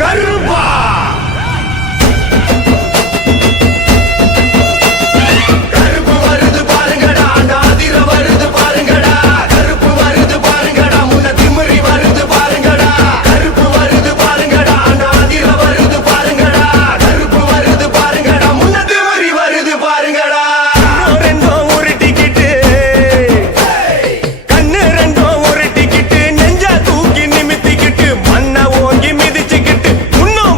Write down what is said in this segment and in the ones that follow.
கருப்பா கருப்பு வருது பாருங்கடா நாதிர வருது பாருங்கடா கருப்பு வருது பாருங்கடா முன்ன திமிரி வருது பாருங்கடா கருப்பு வருது பாருங்கடா நாதிர வருது பாருங்கடா கருப்பு வருது பாருங்கடா முன்ன திமிரி வருது பாருங்கடா ரெண்டோ ஒரு டிக்கெட் கண்ணு ரெண்டோ ஒரு டிக்கெட் நெஞ்ச தூக்கி நிமித்திக்கிட்டு மண்ண ஓங்கி மிதிச்சுக்கிட்டு முன்னும்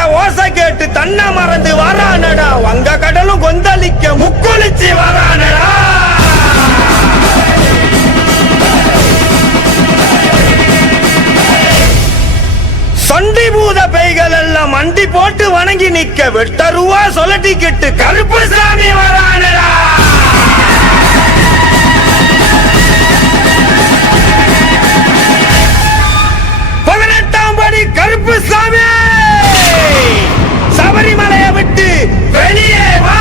மேல ஓசை கேட்டு தன்னை மறந்து வரானடா வங்க கடலும் கொந்தளிக்க முக்குளிச்சு வரானடா சண்டி பூத பெய்கள் எல்லாம் மண்டி போட்டு வணங்கி நிக்க வெட்டருவா சொல்லட்டிக்கிட்டு கருப்பு சாமி வரானடா கருப்பு சாமி சபரிமலையை விட்டு வெளியே வா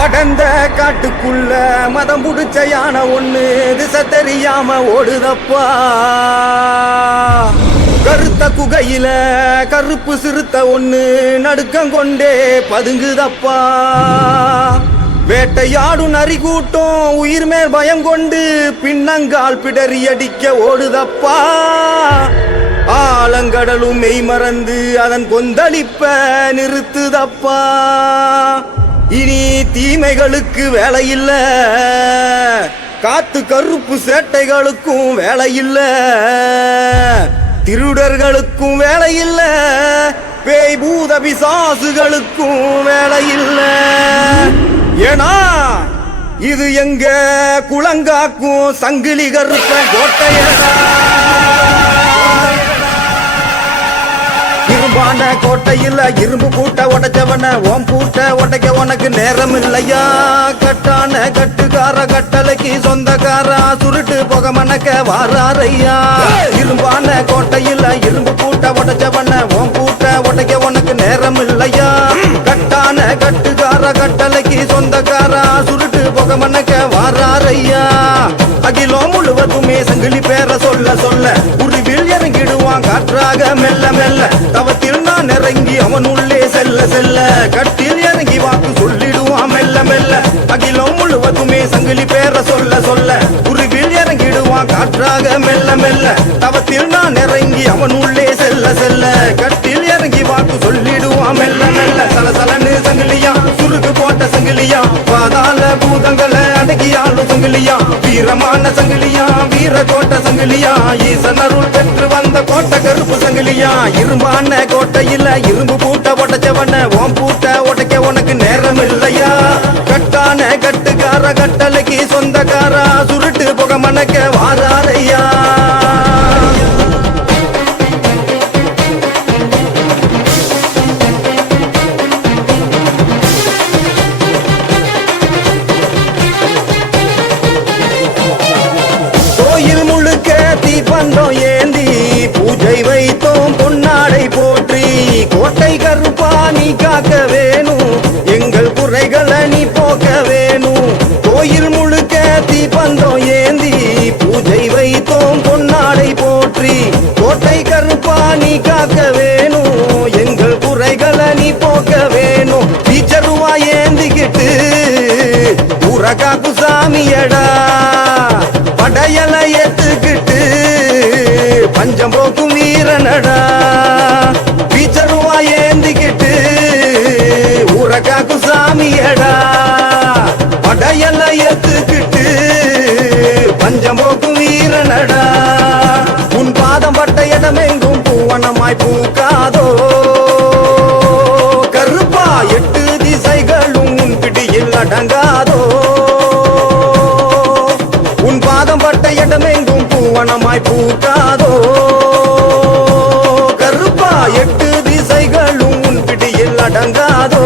படந்த காட்டுக்குள்ள மதம் புடிச்ச யானை ஒண்ணு திசை தெரியாம ஓடுதப்பா. கருத்த குகையில கருப்பு சிறுத்த ஒண்ணு நடுக்கம் கொண்டே பதுங்குதப்பா. வேட்டையாடும் நரி கூட்டம் உயிர் மேல் பயம் கொண்டு பின்னங்கால் பிடறி அடிக்க ஓடுதப்பா. ஆலங்கடலும் மெய் மறந்து அதன் கொந்தளிப்ப நிறுத்துதப்பா. இனி தீமைகளுக்கு வேலை இல்ல, காத்து கருப்பு சேட்டைகளுக்கும் வேலை இல்ல, திருடர்களுக்கும் வேலை இல்ல, பேய் பூத பிசாசுகளுக்கும் வேலை இல்ல. ஏனா இது எங்க குளங்காக்கும் சங்கிலி கருப்ப கோட்டையடா. இரும்பான கோட்டையில் இரும்பு பூட்ட உடைச்சவன ஓம் பூட்ட உடைக்க உனக்கு நேரம் இல்லையா. கட்டான கட்டுக்கார கட்டளைக்கு சொந்தக்காரா சுருட்டு போக மணக்க வாராரையா. இரும்பான கோட்டையில் இரும்பு பூட்ட உடைச்சவன ஓம் பூட்ட உடைக்க உனக்கு நேரம் இல்லையா. கட்டான கட்டுக்கார கட்டளைக்கு சொந்தக்காரா சுருட்டு போக மணக்க வாராரையா. அகிலம் முழுவதுமே சங்கிலி பேர சொல்ல சொல்ல உருவில் இறங்கிடுவான் காற்றாக மெல்ல மெல்ல. தவத்தில் நான் இறங்கி அவன் உள்ளே செல்ல செல்ல கட்டில் இறங்கி வாக்கு சொல்லிடுவான் மெல்ல மெல்ல. அகிலம் முழுவதுமே சங்கிலி பேர சொல்ல சொல்ல உருவில் இறங்கிடுவான் காற்றாக மெல்ல மெல்ல. தவத்தில் நான் இறங்கி அவன் உள்ளே செல்ல செல்ல கட்டில் இறங்கி வாக்கு சொல்லிடுவான் மெல்ல மெல்ல. சலசலன்னு சங்கிலியா சுருக்கு போட்ட சங்கிலியா பாதாள பூதங்களை அடக்கியாலும் சங்கிலியா. வீரமான சங்கிலியா வீர கோட்டை சங்கிலியா ஈசன் அருள் பெற்று வந்த கோட்டை கருப்பு சங்கிலியா. இரும்பான கோட்டையில இரும்பு பூட்ட உடைச்சவன ஓம் பூட்ட உடைக்க உனக்கு நேரம் இல்லையா. கட்டான கட்டுக்கார கட்டளைக்கு சொந்தக்காரா சுருட்டு புக மணக்க வாராரையா. கோயில் முழுக்க தீப்பந்தம் ஏந்தி பூஜை வைத்தோம் பொன்னாடை போற்றி. கோட்டை கருப்பா நீ காக்க வேணும் எங்கள் குறைகளை நீ போக்க வேணும். கோயில் முழுக்க தீப்பந்தம் ஏந்தி பூஜை வைத்தோம் பொன்னாடை போற்றி. கோட்டை கருப்பா நீ காக்க வேணும் எங்கள் குறைகளை நீ போக்க வேணும். டீச்சருவா ஏந்திக்கிட்டு ஊரகாக்கு சாமியடா. படையல ஏத்துக்கிட்டு பஞ்சம் போக்கும் வீரனடா. பீச்சருவா ஏந்திக்கிட்டு ஊரகாக்கு சாமியடா. படையல ஏத்துக்கிட்டு பஞ்சம் போக்கும் வீரனடா. உன் பாதம் பட்ட இடமெங்கும் பூவனமாய் பூக்காதோ கருப்பா. எட்டு திசைகளும் உன் பிடியில் அடங்காதோ. உன் பாதம் பட்ட இடமெங்கும் பூவனமாய் பூக்காதோ கருப்பா. எட்டு திசைகளும் உன் பிடியில் அடங்காதோ.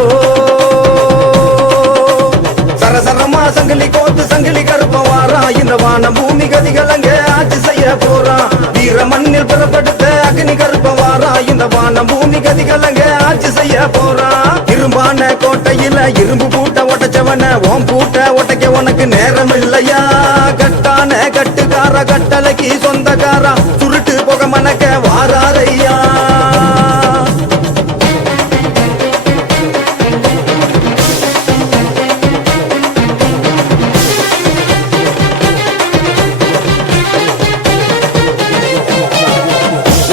சரசரமா சங்கிலி கோத்து சங்கிலி கருப்ப வாரா. இந்த வானம் பூமி கதிகள் அங்கே ஆட்சி செய்ய போறான். வீர மண்ணில் புறப்படுத்த அக்னி கருப்ப வாரா. இந்த வானம் பூமி கதிகள் அங்கே ஆட்சி செய்ய போறான். இரும்பான கோட்டையில இரும்பு பூட்ட உடைச்சவன ஓம் பூட்ட உடைக்க உனக்கு நேரம் இல்லையா. கட்டான கட்டுக்கார கட்டளைக்கு சொந்தக்காரா சுருட்டு போக மணக்க வாராரையா.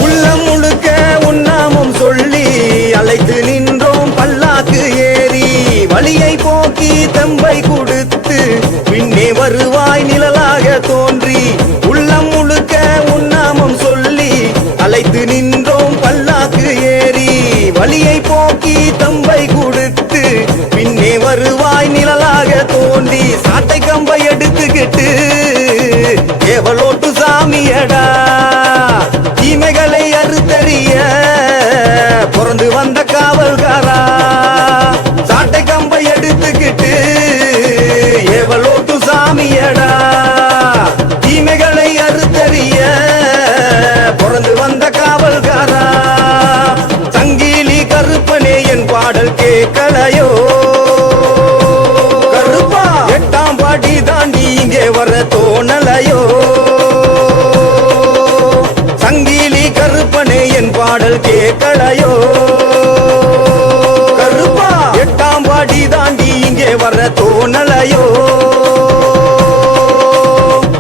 உள்ளம் முழுக்க உன்னாமம் சொல்லி அழைத்து நின்றோம் பல்லாக்கு ஏறி. வழியை போக்கி தெம்பை கொடுத்து பின்னே வருவாய் நிழலாக தோன்றி. உள்ளம் முழுக்க உன்னாமம் சொல்லி கருப்பனே என் பாடல் கேட்கலையோ கருப்பா 8ஆம் படி தாண்டி இங்கே வர தோணலையோ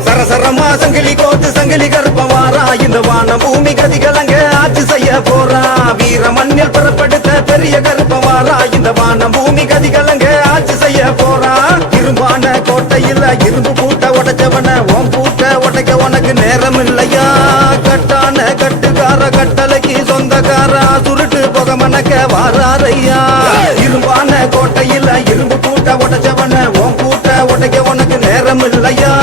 சரசரமா சங்கிலி கோத்து சங்கிலி கருப்ப வாரா இந்த வான பூமி கதிகலங்க ஆட்சி செய்ய போறா வீர மண்ணில் பிறப்படுத்த பெரிய கருப்ப வாரா இந்த வான பூமி கதிகலங்க ஆட்சி செய்ய போறா இரும்பான கோட்டையில் இரும்பு பூட்ட உடைச்சவன ஓம் பூட்ட உடைக்க உனக்கு நேரம் இல்லையா கட்டான கட்டுக்கார கட்டளைக்கு சொந்தக்காரா சுருட்டு புக மணக்க வாராரையா இரும்பான கோட்டையில் இரும்பு பூட்ட உடைச்சவன ஓம் பூட்ட உடைக்க உனக்கு நேரம் இல்லையா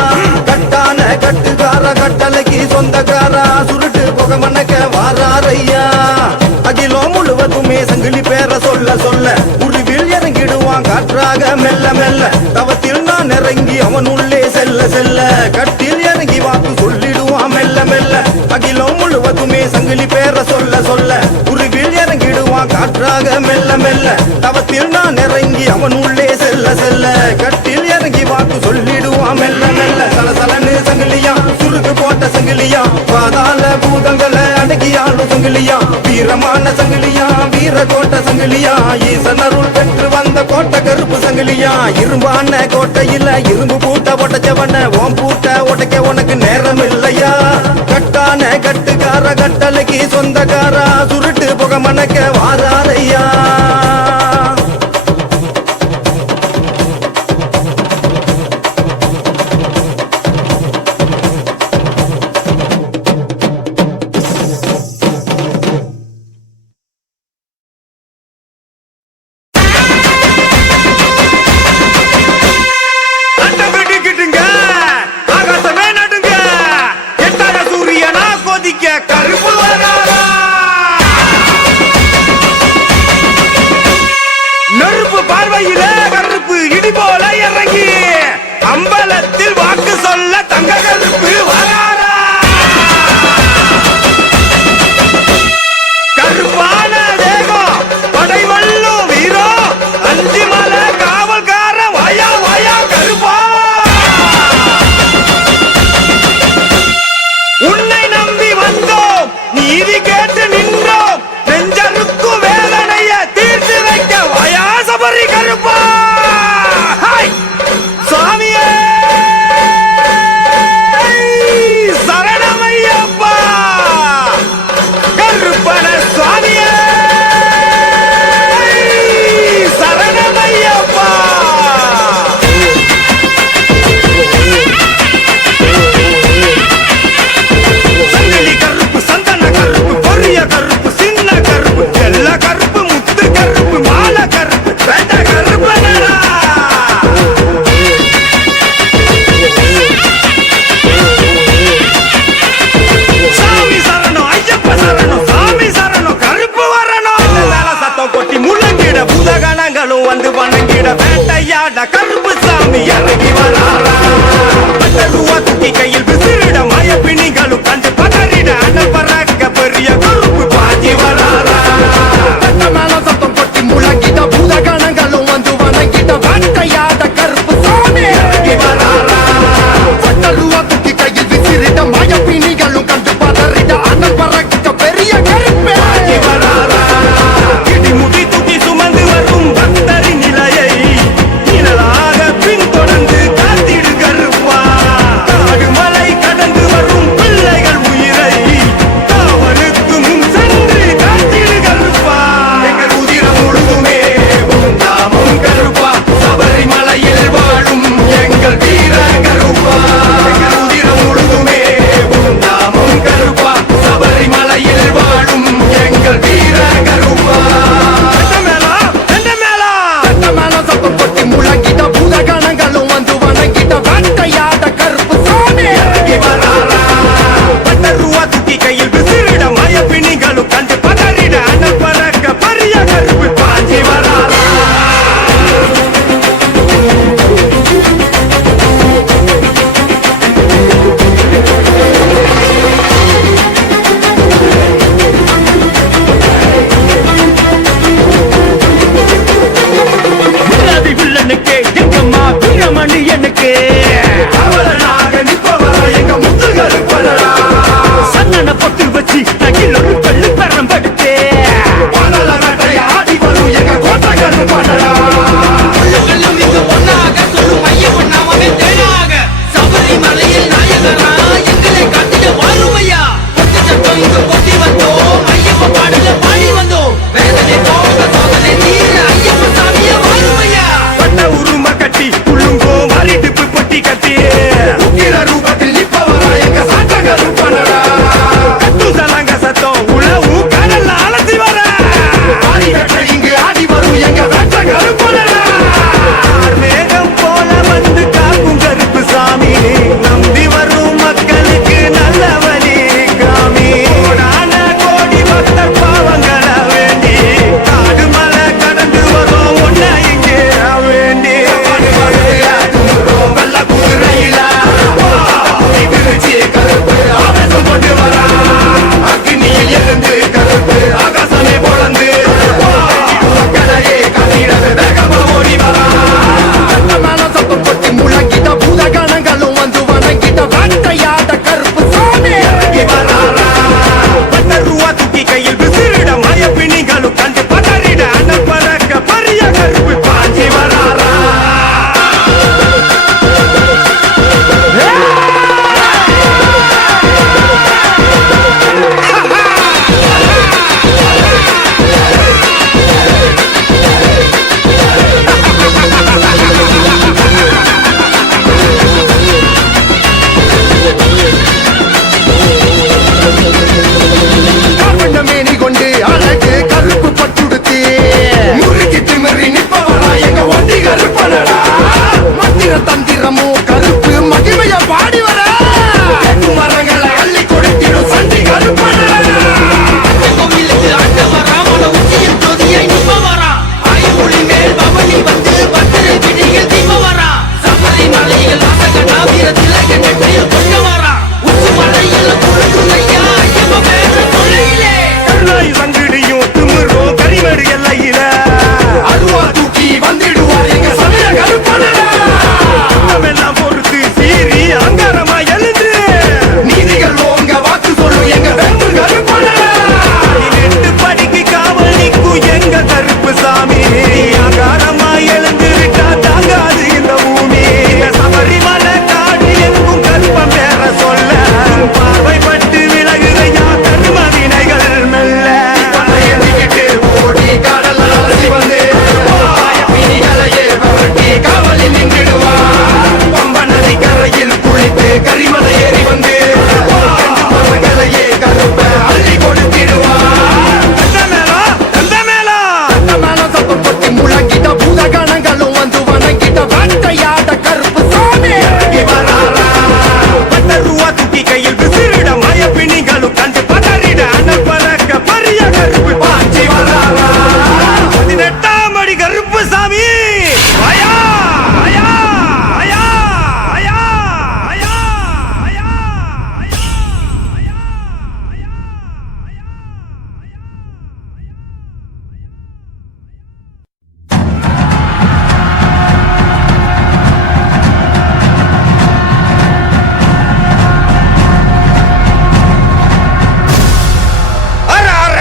கட்டான கட்டுக்கார கட்டளைக்கு சொந்தக்காரா சுருட்டு புக மணக்க வாராரையா அகிலம் முழுவதுமே சங்கிலி பேர சொல்ல சொல்ல உருவில் இறங்கிடுவான் காற்றாக மெல்ல மெல்ல தவத்தில் நான் இறங்கி அவன் உள்ளே செல்ல செல்ல கட்டில் இறங்கி வாக்கு சொல்லிடுவான் மெல்ல மெல்ல அகிலம் முழுவதுமே சங்கிலி பேர சொல்ல சொல்ல உருவில் இறங்கிடுவான் காற்றாக மெல்ல மெல்ல தவத்தில் நான் இறங்கி அவன் உள்ளே செல்ல செல்ல கட்டில் இறங்கி வாக்கு சொல்லிடுவான் மெல்ல மெல்ல சலசலன்னு சங்கிலியா சுருக்கு போட்ட சங்கிலியா பாதாள பூதங்களை அடக்கியாளும் சங்கிலியா வீரமான சங்கிலியா வீர கோட்ட சங்கிலியா ஈசன் அருள் பெற்று வந்த கோட்டை கருப்பு சங்கிலியா இரும்பான கோட்டையில் இரும்பு பூட்ட உடைச்சவன ஓம் பூட்ட உடைக்க உனக்கு நேரம் இல்லையா கட்டான கட்டுக்கார கட்டளைக்கு சொந்தக்காரா சுருட்டு புக மணக்க வாராரையா கருப்பு வராரா நெருப்பு பார்வையில கருப்பு இடி போல இறங்கி அம்பலத்தில் வாக்கு சொல்ல தங்க கருப்பு வராரா கருப்பான தேகம் படைவல்லும் வீரோ அஞ்சு மலை காவல்கார வாயா வாயா கருப்பா உன்னை நம்பி வந்தோம் நீதி கேட்டு நின்றோம் நெஞ்சருக்கு வேதனைய தீர்த்து வைக்க வாயா சபரி கருப்பா சாமியே சரணமையப்பா கருப்பன சுவாமியே சரணமையப்பா சங்கிலி கருப்பு சந்தன கருப்பு பொரிய கருப்பு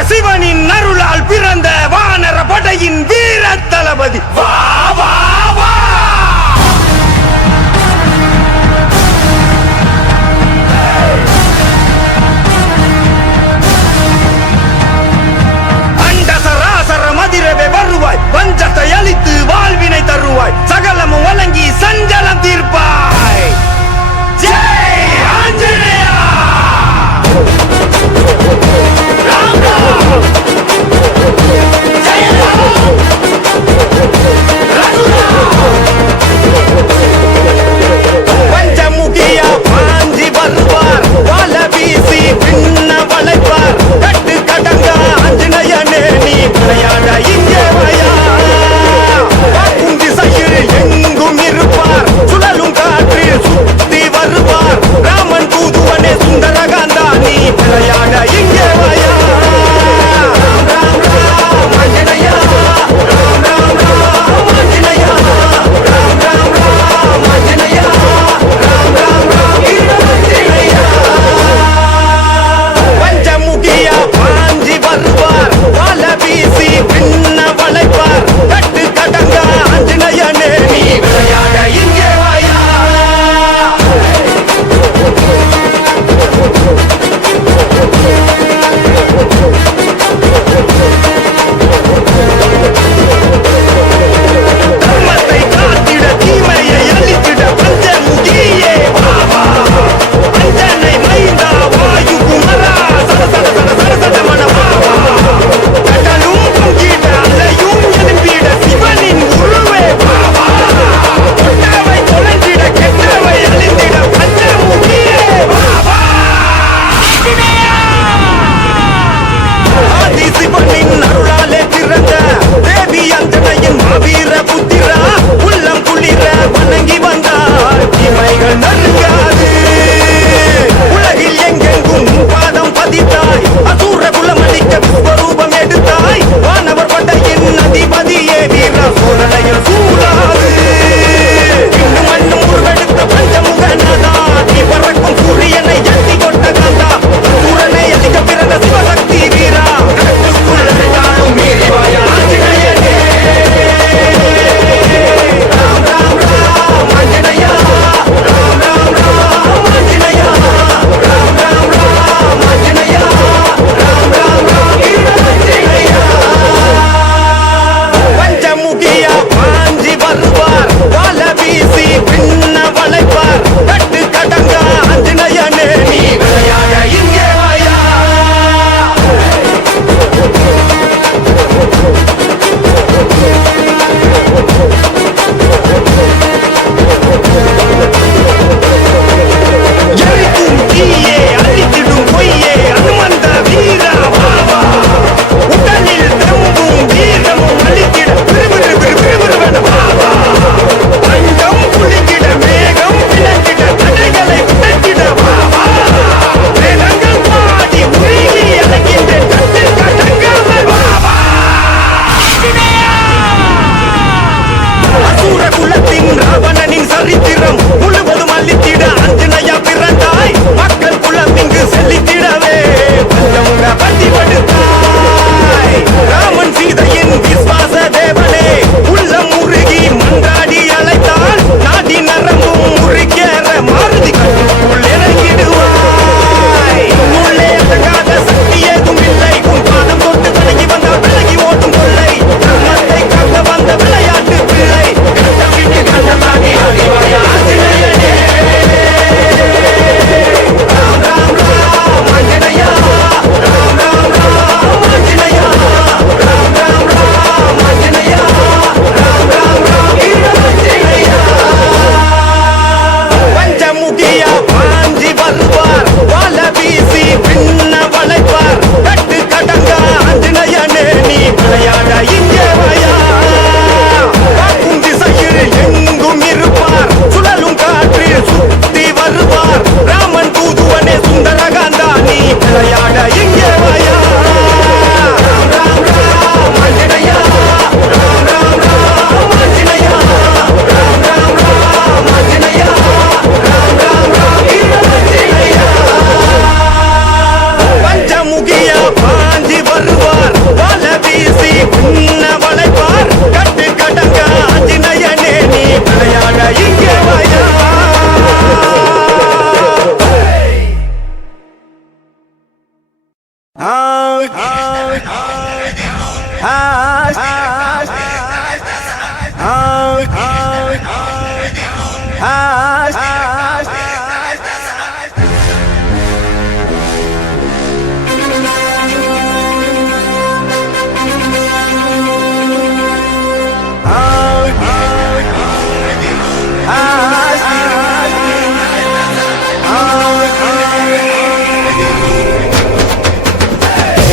சிவனின் அருளால் பிறந்த வானர படையின் வீர தளபதி வா வா வா. அண்டசராசர மதிரவே வருவாய், பஞ்சத்தை அழித்து வாழ்வினை தருவாய், சகலமும் வழங்கி சஞ்சலம் தீர்ப்பாய். ஜெய் ஆஞ்சநேயா. ராம் ராம். ஜெய ராம். ரகுராம்.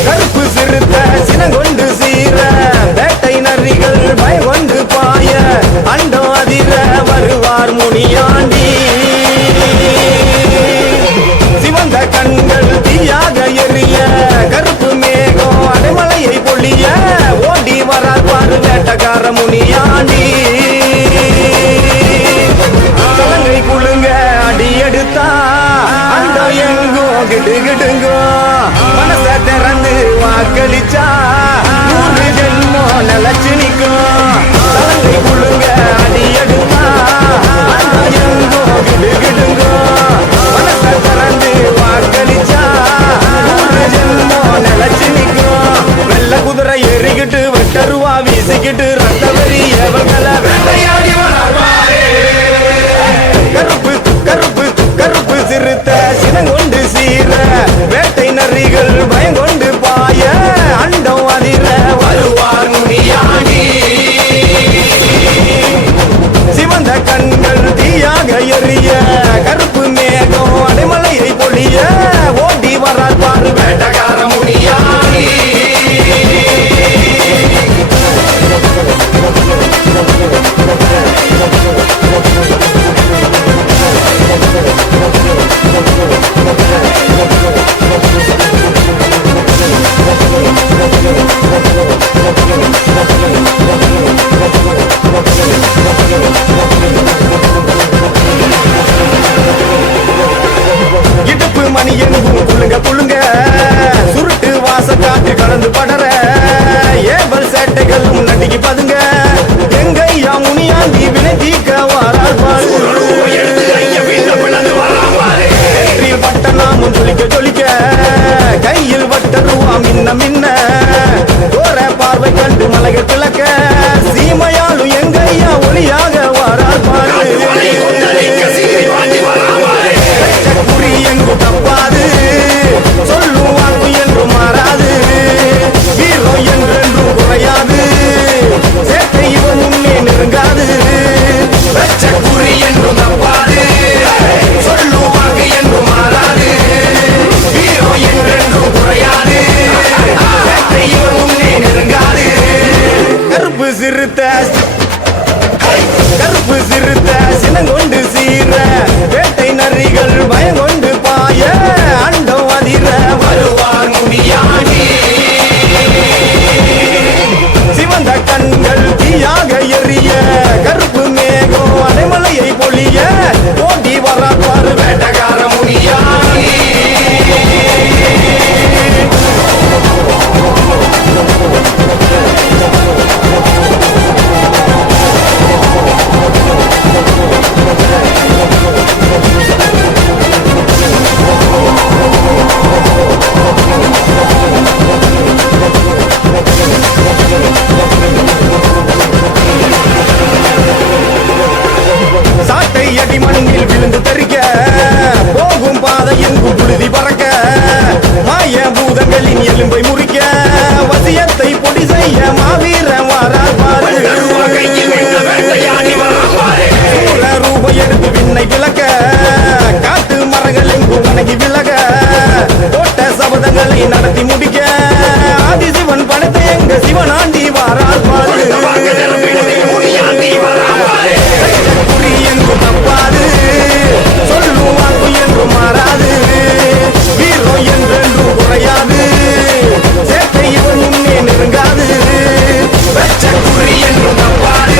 கருப்பு சிறுத்த சினங்கொண்டு சீர வேட்டை நரிகள் பயங்கொண்டு பாய அண்டம் அதிர வருவார் முனியாண்டி சிவந்த கண்கள் தீயாக எரிய கருப்பு மேகம் அடைமலையை பொழிய ஓடி வரார் பாரு வேட்டக்கார முனியாண்டி தலங்கை குழுங்க அடி எடுத்தா அண்டம் எங்கும் கிடுகிடுங்கோ மனச திறந்து வாக்களிச்சா 100 ஜென்மம் நிலச்சு நிற்கும் தலங்கை குழுங்க அடி எடுத்தா அண்டம் எங்கும் கிடுகிடுங்கோ மனச திறந்து வாக்களிச்சா 100 ஜென்மம் நிலச்சு நிற்கும் வெள்ள குதிரை ஏறிக்கிட்டு வெட்டருவா வீசிக்கிட்டு ரத்த வெறி எவர்களை வேட்டையாடி வராரே கருப்பு கருப்பு கருப்பு சிறுத்த சினங்கொண்டு சீர வேட்டை நரிகள் பயங்கொண்டு பாய அண்டம் அதிர வருவார் முனியாண்டி சிவந்த கண்கள் தீயாக எரிய கருப்பு மேகம் அடைமலையை பொழிய ஓடி வரார் பாரு வேட்டக்கார முனியாண்டி இடுப்பு மணி எங்கும் குளுங்க குளுங்க சுருட்டு வாச காற்று கலந்து படற ஏவல் சேட்டைகளும் நடிக்கு பதுங்க எங்கையா முனியாண்டி வினை தீக்க வாரார் பாரு பட்ட நாமும் ஜொலிக்க ஜொலிக்க கையில் வட்டருவா மின்ன மின்ன தோர பார்வை கண்டு மலைகள் பிளக்க சீமையாலும் எங்கையா ஒளியாக வாரார் பாரு குறி எங்கு தப்பாது சொல்லும் வாக்கு என்றும் மாறாது வீரம் என்றென்றும் குறையாது சேட்டை இவன் முன்னே நெருங்காது குறி என்றும் தப்பாது சொல்லும் வாக்கு என்றும் மாறாது வீரம் என்றென்றும் குறையாது சேட்டை இவன் முன்னே நெருங்காது கருப்பு சிறுத்த கருப்பு சிறுத்த சினங்கொண்டு சீர வேட்டை நரிகள் பயங்கொண்டு பாய அண்டம் அதிர வருவார் முனியாண்டி சிவந்த கண்கள் தீயாக எரிய கருப்பு மேகம் அடைமலையை பொழிய ஓடி வரார் பாரு வேட்டக்கார முனியாண்டி சாட்டை அடி மண்ணில் விழுந்து தரிக்க போகும் பாதை எங்கும் புழுதி பறக்க மாய பூதங்களின் எலும்பை முறிக்க வசியத்தை பொடி செய்ய மாவீர வாரார் பாரு சூர ரூப எடுத்து விண்ணை விளக்க காட்டு மரங்கள் எங்கும் வணங்கி விலக தோட்ட சபதங்களை நடத்தி முடிக்க ஆதிசிவன் படத்தை எங்க சிவனாண்டி வாரார் பாரு குறி எங்கும் தப்பாது சொல்லும் வாக்கு என்றும் மாறாது வீரம் என்றென்றும் குறையாது சேட்டை இவன் முன்னே நெருங்காது குறி என்றும் தப்பாது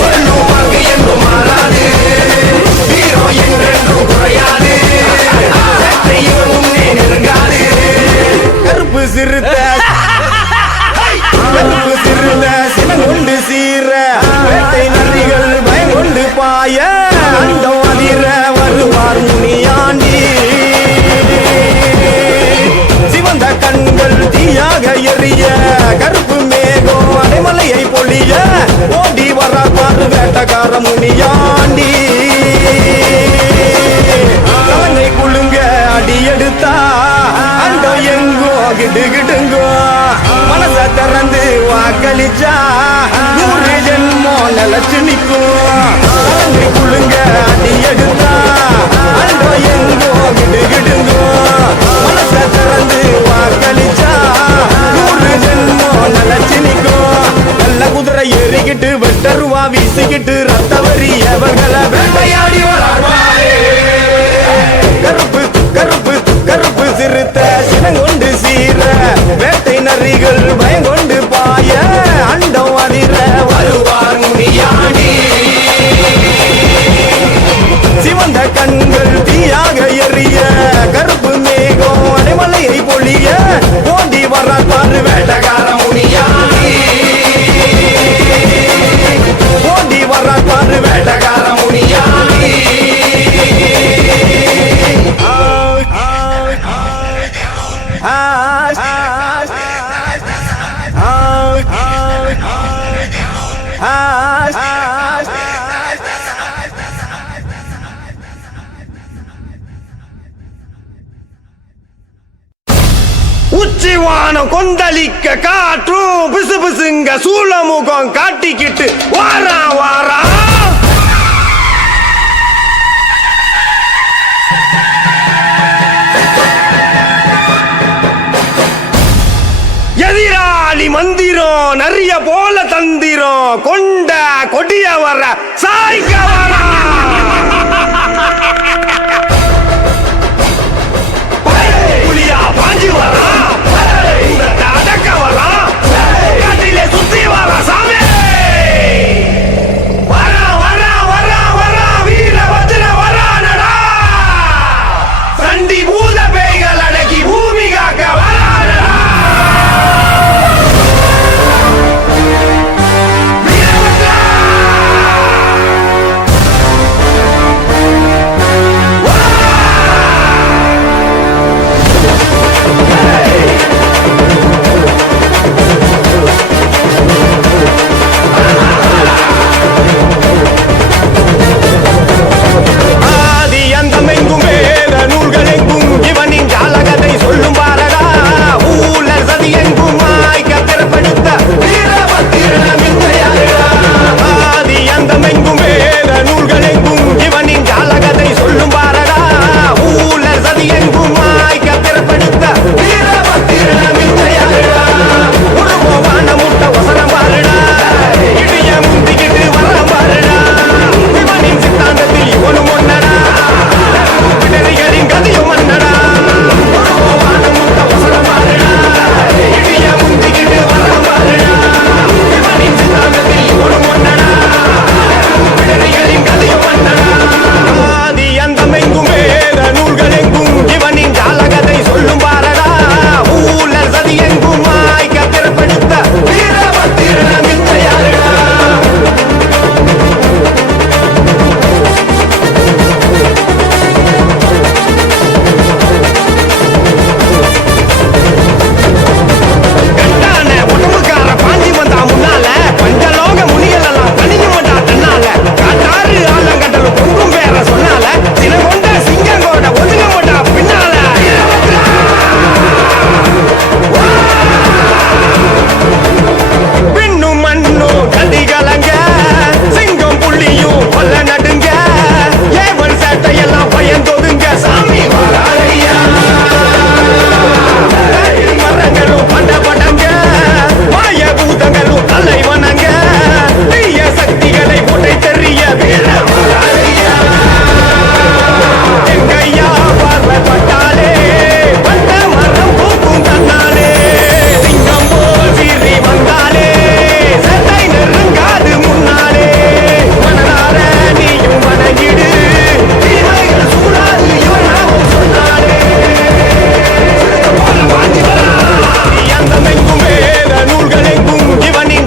சொல்லும் வாக்கு என்றும் மாறாது வீரம் என்றென்றும் குறையாது சேட்டை இவன் முன்னே நெருங்காது கருப்பு சிறுத்த கருப்பு சிறுத்த சினங்கொண்டு சீர வேட்டை நரிகள் பயங்கொண்டு பாய அண்டம் அதிர வருவார் முனியாண்டி சிவந்த கண்கள் எரிய கருப்பு மேகம் அடைமலையை பொழிய ஓடி வர பாரு வேட்டக்கார முனியாண்டி கலங்கை குழுங்க அடி எடுத்தா அண்டம் எங்கோ கிடுகிடுங்கோ மனச திறந்து வாக்களிச்சா 100 ஜென்மம் நிலச்சு நிற்கும் கலங்கை குழுங்க அடி எடுத்தா அண்டம் எங்கோ கிடுகிடுங்கோ மனச திறந்து வாக்களிச்சா 100 ஜென்மம் நிலச்சு நிற்கும் நல்ல குதிரை ஏறிக்கிட்டு வெட்டருவா வீசிக்கிட்டு ரத்த வரி எவர்களை வேட்டையாடி வராடுவாரே கருப்பு கருப்பு கருப்பு சிறுத்த சினங்கொண்டு சீர வேட்டை நரிகள் பயங்கொண்டு பாய அண்டம் அதிர வருவார் முனியாண்டி சிவந்த கண்கள் தீயாக எரிய கருப்பு மேகம் அடைமலையை பொழிய ஓடி வர பாரு வேட்டக்கார முனியாண்டி ஓடி வர பாரு வேட்டக்கார முனியாண்டி உச்சிவானம் கொந்தளிக்க காற்றும் பிசு பிசுங்க சூளமுகம் காட்டிக்கிட்டு வாரா வாரா எதிராளி மந்திரம் நிறைய போல தந்திரம் கொண்ட கொடிய வர சாய்க்க வரா புலியா பாஞ்சு வரா